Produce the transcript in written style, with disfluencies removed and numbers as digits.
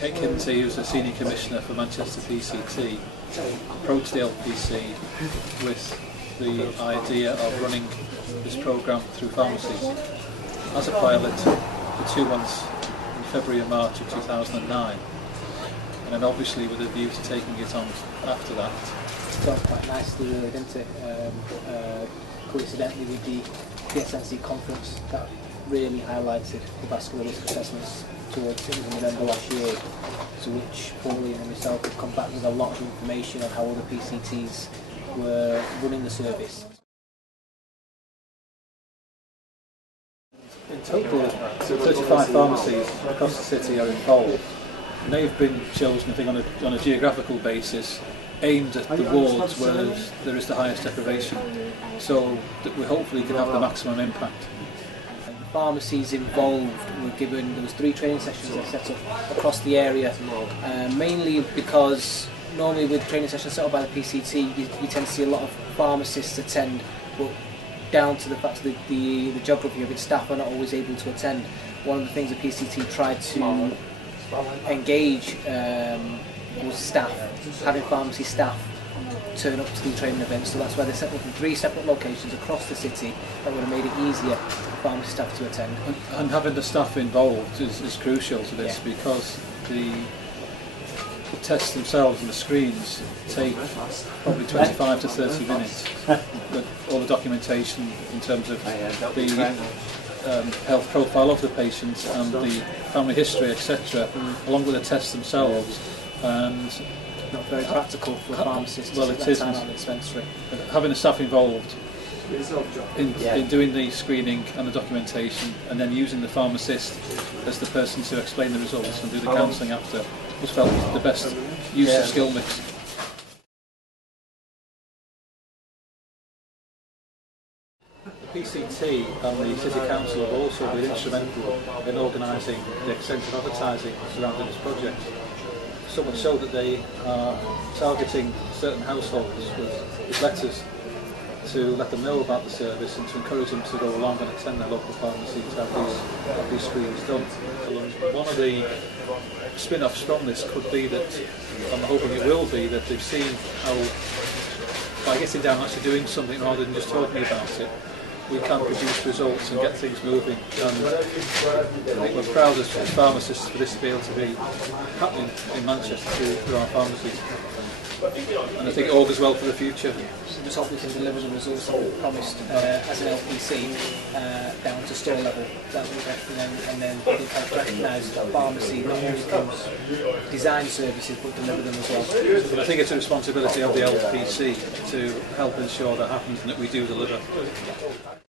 Kate Kinsey, who's the Senior Commissioner for Manchester PCT, approached the LPC with the idea of running this programme through pharmacies as a pilot for 2 months in February and March of 2009, and then obviously with a view to taking it on after that. It's gone quite nicely, really, didn't it? Coincidentally with the PSNC conference that really highlighted the vascular risk assessments towards it was in November last year, to which Pauline and myself have come back with a lot of information on how other PCTs were running the service. In total, 35 pharmacies across the city are involved, and they've been chosen, I think, on a geographical basis, aimed at the wards where there is the highest deprivation, so that we hopefully can have the maximum impact. The pharmacies involved were given, there was 3 training sessions that set up across the area, mainly because normally with training sessions set up by the PCT you tend to see a lot of pharmacists attend, but down to the fact that the geography of its staff are not always able to attend. One of the things the PCT tried to engage was staff, having pharmacy staff turn up to the training events, so that's why they set up in 3 separate locations across the city that would have made it easier for pharmacy staff to attend. And having the staff involved is crucial to this, because the tests themselves and the screens take probably 25 to 30 minutes. All the documentation in terms of the health profile of the patient and the family history, etc., along with the tests themselves. And not very practical for pharmacists. Well, it isn't. Having the staff involved in doing the screening and the documentation, and then using the pharmacist as the person to explain the results and do the counselling after, was felt the best use of skill mix. The PCT and the City Council have also been instrumental in organising the extensive advertising surrounding this project. So much so that they are targeting certain households with letters to let them know about the service and to encourage them to go along and attend their local pharmacy to have these screens done. One of the spin-offs from this could be that, I'm hoping it will be, that they've seen how by getting down and actually doing something rather than just talking about it, we can produce results and get things moving. And I think we're proud as pharmacists for this to be able to be happening in Manchester through our pharmacies. And I think it augurs well for the future. We just hope we can deliver the results that we promised as an LPC down to store level, and then we can recognise that pharmacy not only can design services but deliver them as well. But I think it's a responsibility of the LPC to help ensure that happens and that we do deliver.